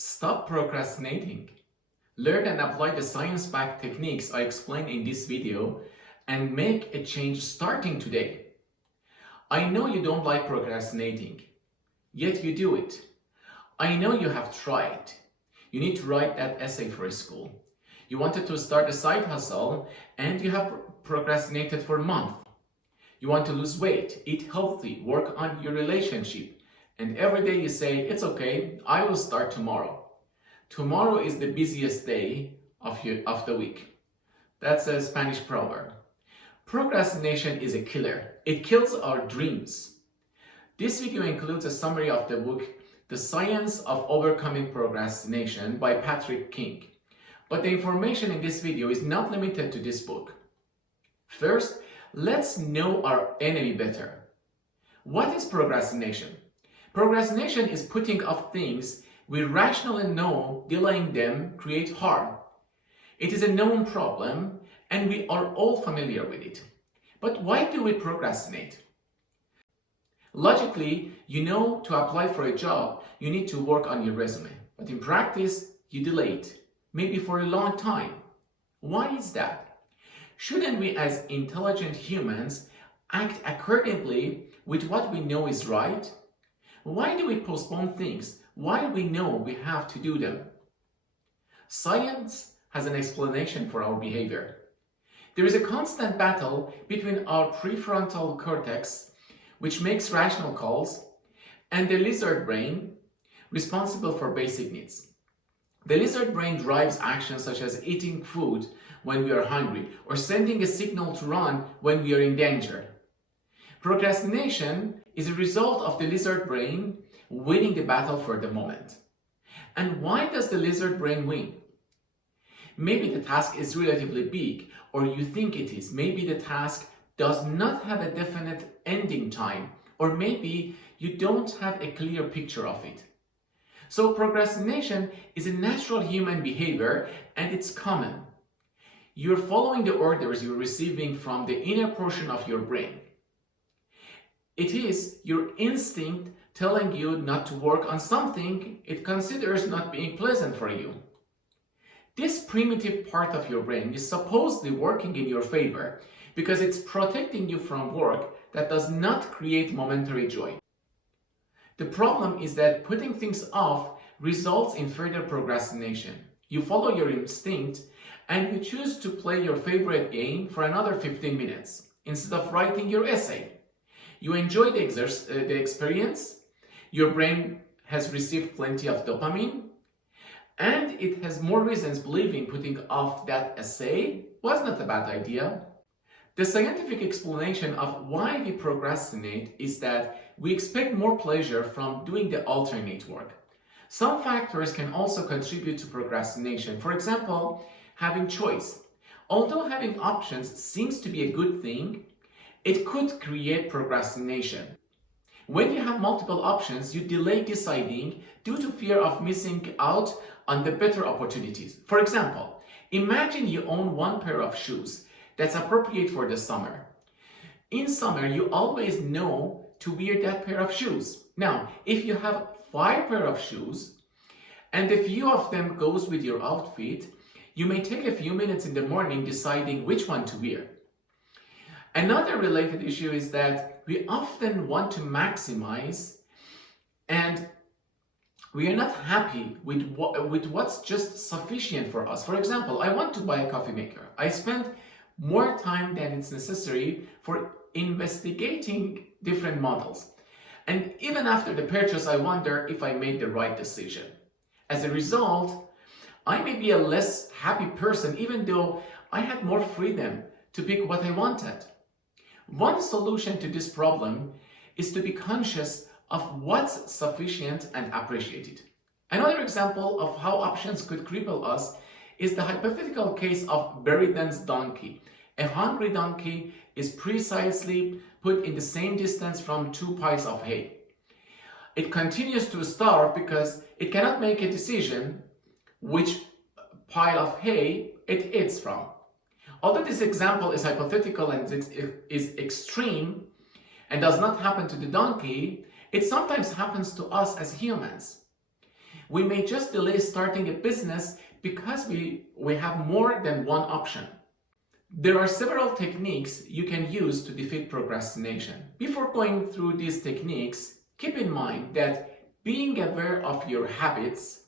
Stop procrastinating. Learn and apply the science-backed techniques I explained in this video and make a change starting today. I know you don't like procrastinating, yet you do it. I know you have tried. You need to write that essay for school. You wanted to start a side hustle and you have procrastinated for a month. You want to lose weight, eat healthy, work on your relationship. And every day you say, it's okay, I will start tomorrow. Tomorrow is the busiest day of the week. That's a Spanish proverb. Procrastination is a killer. It kills our dreams. This video includes a summary of the book, The Science of Overcoming Procrastination by Patrick King. But the information in this video is not limited to this book. First, let's know our enemy better. What is procrastination? Procrastination is putting off things we rationally know delaying them create harm. It is a known problem and we are all familiar with it. But why do we procrastinate? Logically, you know to apply for a job, you need to work on your resume. But in practice, you delay it, maybe for a long time. Why is that? Shouldn't we as intelligent humans act accordingly with what we know is right? Why do we postpone things while we know we have to do them? Science has an explanation for our behavior. There is a constant battle between our prefrontal cortex, which makes rational calls, and the lizard brain, responsible for basic needs. The lizard brain drives actions such as eating food when we are hungry or sending a signal to run when we are in danger. Procrastination is a result of the lizard brain winning the battle for the moment. And why does the lizard brain win? Maybe the task is relatively big, or you think it is. Maybe the task does not have a definite ending time, or maybe you don't have a clear picture of it. So procrastination is a natural human behavior and it's common. You're following the orders you're receiving from the inner portion of your brain. It is your instinct telling you not to work on something it considers not being pleasant for you. This primitive part of your brain is supposedly working in your favor because it's protecting you from work that does not create momentary joy. The problem is that putting things off results in further procrastination. You follow your instinct and you choose to play your favorite game for another 15 minutes instead of writing your essay. You enjoy the experience, your brain has received plenty of dopamine, and it has more reasons believing putting off that essay was not a bad idea. The scientific explanation of why we procrastinate is that we expect more pleasure from doing the alternate work. Some factors can also contribute to procrastination. For example, having choice. Although having options seems to be a good thing, it could create procrastination. When you have multiple options, you delay deciding due to fear of missing out on the better opportunities. For example, imagine you own one pair of shoes that's appropriate for the summer. In summer, you always know to wear that pair of shoes. Now, if you have 5 pairs of shoes and a few of them goes with your outfit, you may take a few minutes in the morning deciding which one to wear. Another related issue is that we often want to maximize and we are not happy with what's just sufficient for us. For example, I want to buy a coffee maker. I spend more time than it's necessary for investigating different models. And even after the purchase, I wonder if I made the right decision. As a result, I may be a less happy person even though I had more freedom to pick what I wanted. One solution to this problem is to be conscious of what's sufficient and appreciated. Another example of how options could cripple us is the hypothetical case of Buridan's donkey. A hungry donkey is precisely put in the same distance from 2 piles of hay. It continues to starve because it cannot make a decision which pile of hay it eats from. Although this example is hypothetical and is extreme and does not happen to the donkey, it sometimes happens to us as humans. We may just delay starting a business because we have more than one option. There are several techniques you can use to defeat procrastination. Before going through these techniques, keep in mind that being aware of your habits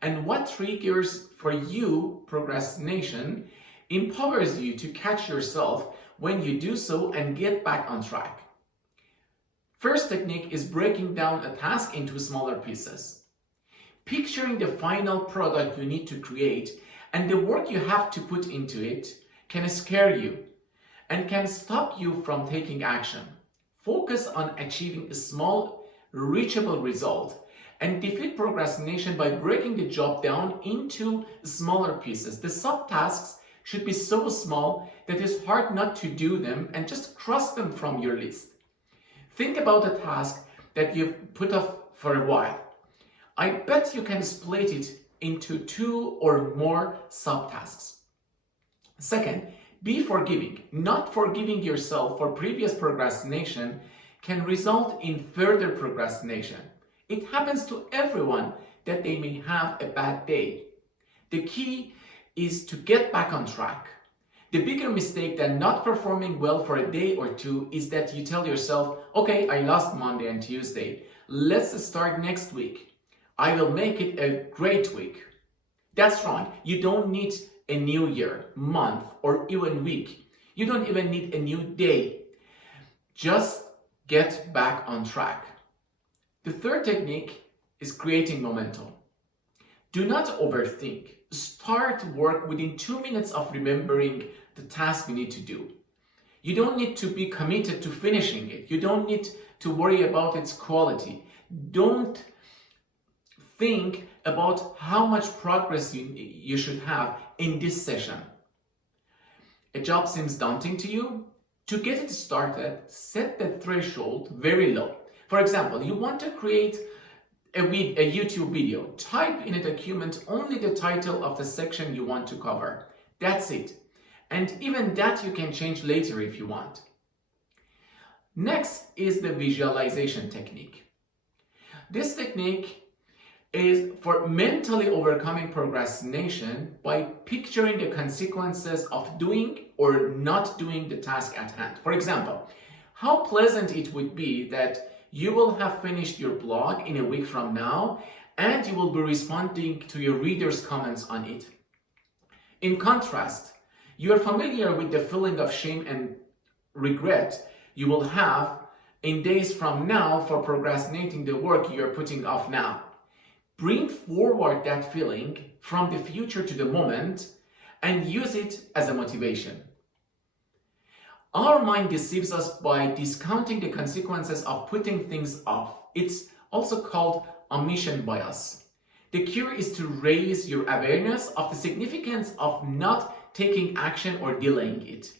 and what triggers for you procrastination empowers you to catch yourself when you do so and get back on track. First technique is breaking down a task into smaller pieces. Picturing the final product you need to create and the work you have to put into it can scare you and can stop you from taking action. Focus on achieving a small, reachable result and defeat procrastination by breaking the job down into smaller pieces. The subtasks should be so small that it's hard not to do them and just cross them from your list. Think about a task that you've put off for a while. I bet you can split it into 2 or more subtasks. Second, be forgiving. Not forgiving yourself for previous procrastination can result in further procrastination. It happens to everyone that they may have a bad day. The key is to get back on track. The bigger mistake than not performing well for a day or two is that you tell yourself, okay, I lost Monday and Tuesday. Let's start next week. I will make it a great week. That's wrong. You don't need a new year, month, or even week. You don't even need a new day. Just get back on track. The third technique is creating momentum. Do not overthink. Start work within 2 minutes of remembering the task you need to do. You don't need to be committed to finishing it. You don't need to worry about its quality. Don't think about how much progress you should have in this session. A job seems daunting to you? To get it started, set the threshold very low. For example, you want to create a YouTube video. Type in a document only the title of the section you want to cover. That's it. And even that you can change later if you want. Next is the visualization technique. This technique is for mentally overcoming procrastination by picturing the consequences of doing or not doing the task at hand. For example, how pleasant it would be that you will have finished your blog in a week from now and you will be responding to your readers' comments on it. In contrast, you are familiar with the feeling of shame and regret you will have in days from now for procrastinating the work you are putting off now. Bring forward that feeling from the future to the moment and use it as a motivation. Our mind deceives us by discounting the consequences of putting things off. It's also called omission bias. The cure is to raise your awareness of the significance of not taking action or delaying it.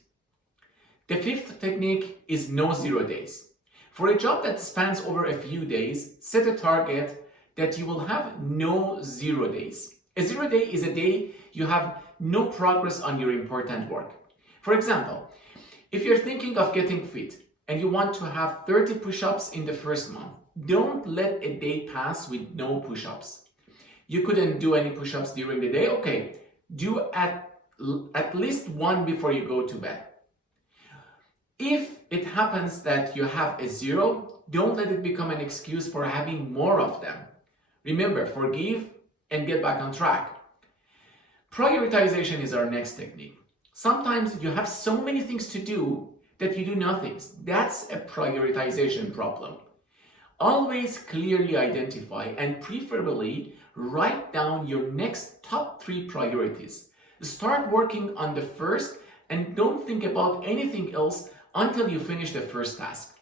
The fifth technique is no 0 days. For a job that spans over a few days, set a target that you will have no 0 days. A 0 day is a day you have no progress on your important work. For example, if you're thinking of getting fit and you want to have 30 push-ups in the first month, don't let a day pass with no push-ups. You couldn't do any push-ups during the day? Okay, do at least one before you go to bed. If it happens that you have a 0, don't let it become an excuse for having more of them. Remember, forgive and get back on track. Prioritization is our next technique. Sometimes you have so many things to do that you do nothing. That's a prioritization problem. Always clearly identify and preferably write down your next top 3 priorities. Start working on the first and don't think about anything else until you finish the first task.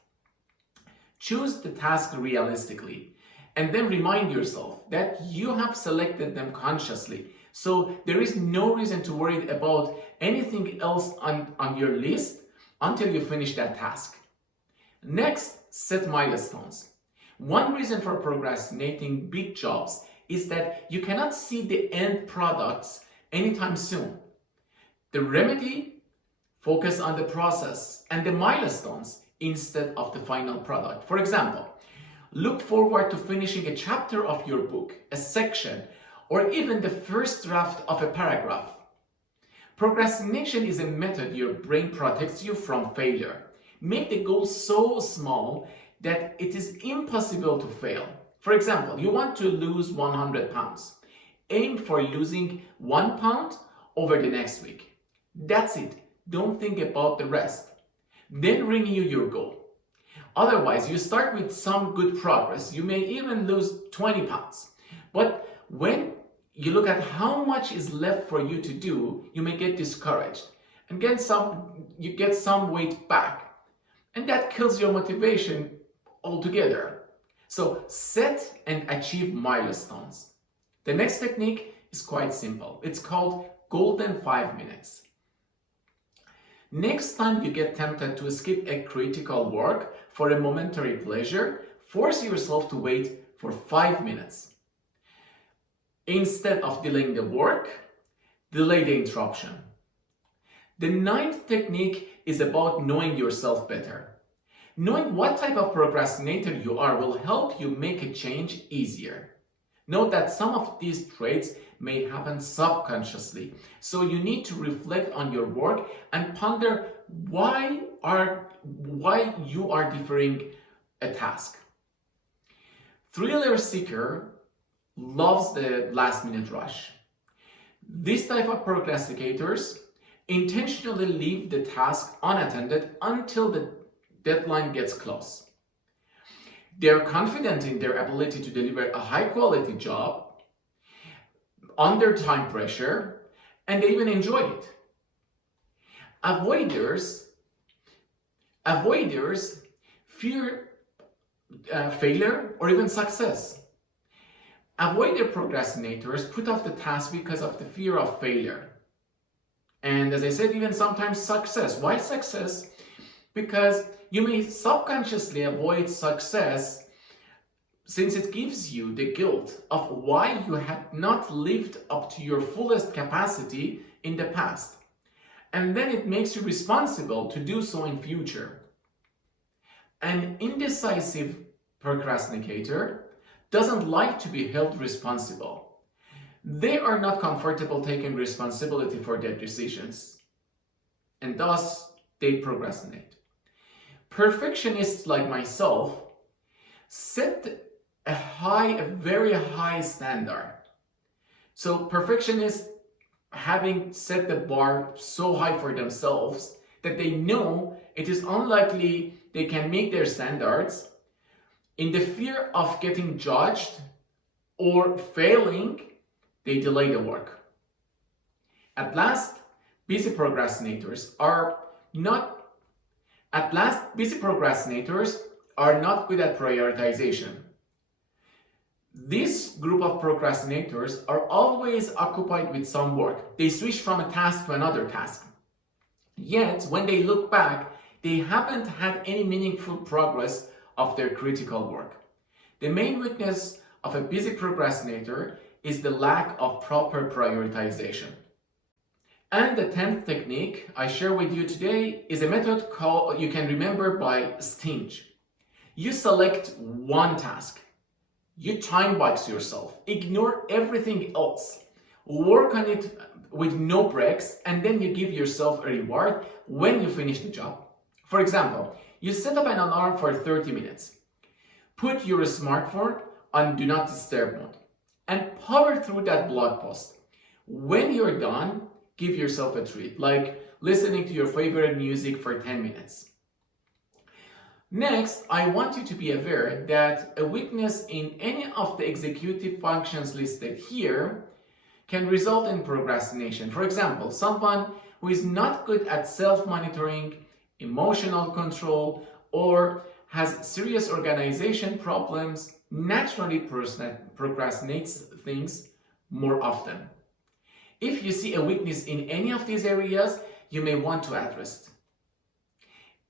Choose the task realistically and then remind yourself that you have selected them consciously. So there is no reason to worry about anything else on your list until you finish that task. Next, set milestones. One reason for procrastinating big jobs is that you cannot see the end products anytime soon. The remedy: focus on the process and the milestones instead of the final product. For example, Look forward to finishing a chapter of your book, a section, or even the first draft of a paragraph. Procrastination is a method your brain protects you from failure. Make the goal so small that it is impossible to fail. For example, you want to lose 100 pounds. Aim for losing 1 pound over the next week. That's it. Don't think about the rest. Then renew your goal. Otherwise, you start with some good progress. You may even lose 20 pounds. But when you look at how much is left for you to do, you may get discouraged and you get some weight back. And that kills your motivation altogether. So set and achieve milestones. The next technique is quite simple. It's called Golden 5 minutes. Next time you get tempted to skip a critical work for a momentary pleasure, force yourself to wait for 5 minutes. Instead of delaying the work, delay the interruption. The ninth technique is about knowing yourself better. Knowing what type of procrastinator you are will help you make a change easier. Note that some of these traits may happen subconsciously, so you need to reflect on your work and ponder why you are deferring a task. Thriller seeker loves the last-minute rush. This type of procrastinators intentionally leave the task unattended until the deadline gets close. They're confident in their ability to deliver a high-quality job under time pressure, and they even enjoy it. Avoiders fear failure or even success. Avoider procrastinators put off the task because of the fear of failure. And as I said, even sometimes success. Why success? Because you may subconsciously avoid success since it gives you the guilt of why you have not lived up to your fullest capacity in the past. And then it makes you responsible to do so in future. An indecisive procrastinator doesn't like to be held responsible. They are not comfortable taking responsibility for their decisions, and thus they procrastinate. Perfectionists like myself set a very high standard. So perfectionists, having set the bar so high for themselves that they know it is unlikely they can meet their standards, in the fear of getting judged or failing, they delay the work. At last, busy procrastinators are not good at prioritization. This group of procrastinators are always occupied with some work. They switch from a task to another task. Yet, when they look back, they haven't had any meaningful progress of their critical work. The main weakness of a busy procrastinator is the lack of proper prioritization. And the 10th technique I share with you today is a method you can remember by stinge. You select one task. You time box yourself. Ignore everything else. Work on it with no breaks, and then you give yourself a reward when you finish the job. For example, you set up an alarm for 30 minutes. Put your smartphone on Do Not Disturb mode and power through that blog post. When you're done, give yourself a treat, like listening to your favorite music for 10 minutes. Next, I want you to be aware that a weakness in any of the executive functions listed here can result in procrastination. For example, someone who is not good at self-monitoring, emotional control, or has serious organization problems naturally procrastinates things more often. If you see a weakness in any of these areas, you may want to address it.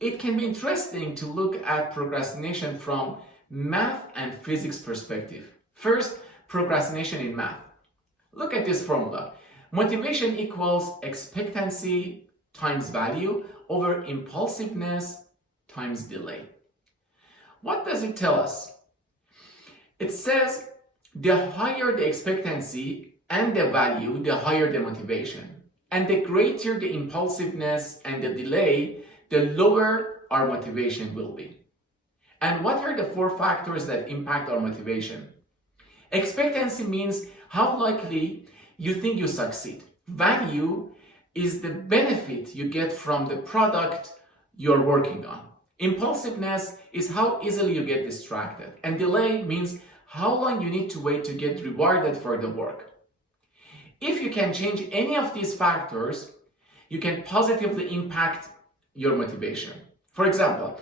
It can be interesting to look at procrastination from math and physics perspective. First, procrastination in math. Look at this formula. Motivation equals expectancy times value over impulsiveness times delay. What does it tell us? It says the higher the expectancy and the value, the higher the motivation. And the greater the impulsiveness and the delay, the lower our motivation will be. And what are the 4 factors that impact our motivation? Expectancy means how likely you think you succeed. Value is the benefit you get from the product you're working on. Impulsiveness is how easily you get distracted. And delay means how long you need to wait to get rewarded for the work. If you can change any of these factors, you can positively impact your motivation. For example,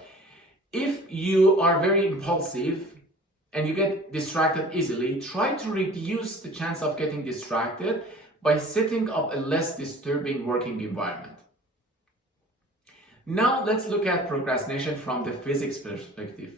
if you are very impulsive and you get distracted easily, try to reduce the chance of getting distracted by setting up a less disturbing working environment. Now let's look at procrastination from the physics perspective.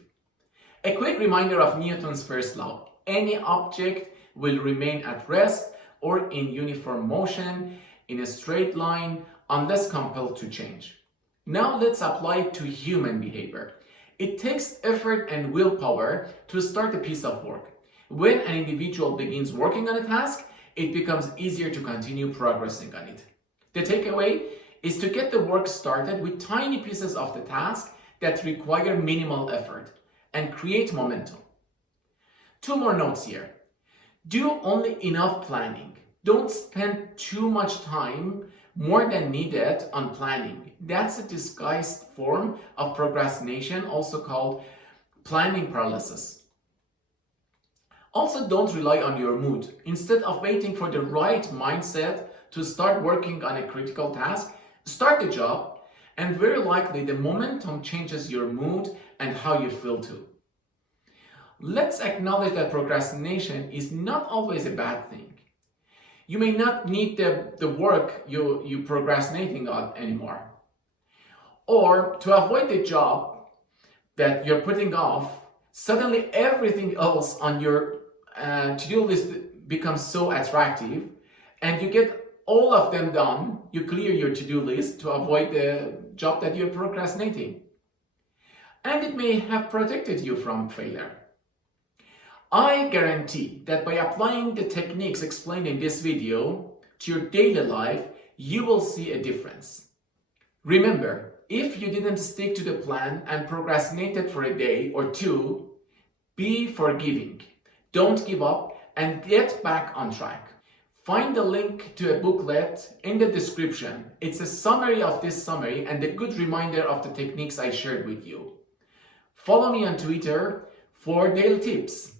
A quick reminder of Newton's first law. Any object will remain at rest or in uniform motion in a straight line unless compelled to change. Now let's apply it to human behavior. It takes effort and willpower to start a piece of work. When an individual begins working on a task, it becomes easier to continue progressing on it. The takeaway is to get the work started with tiny pieces of the task that require minimal effort and create momentum. 2 more notes here. Do only enough planning. Don't spend too much time more than needed on planning. That's a disguised form of procrastination, also called planning paralysis. Also, don't rely on your mood. Instead of waiting for the right mindset to start working on a critical task, start the job, and very likely the momentum changes your mood and how you feel too. Let's acknowledge that procrastination is not always a bad thing. You may not need the work you're procrastinating on anymore. Or to avoid the job that you're putting off, suddenly everything else on your to-do list becomes so attractive and you get all of them done. You clear your to-do list to avoid the job that you're procrastinating. And it may have protected you from failure. I guarantee that by applying the techniques explained in this video to your daily life, you will see a difference. Remember, if you didn't stick to the plan and procrastinated for a day or 2, be forgiving. Don't give up and get back on track. Find the link to a booklet in the description. It's a summary of this summary and a good reminder of the techniques I shared with you. Follow me on Twitter for daily tips.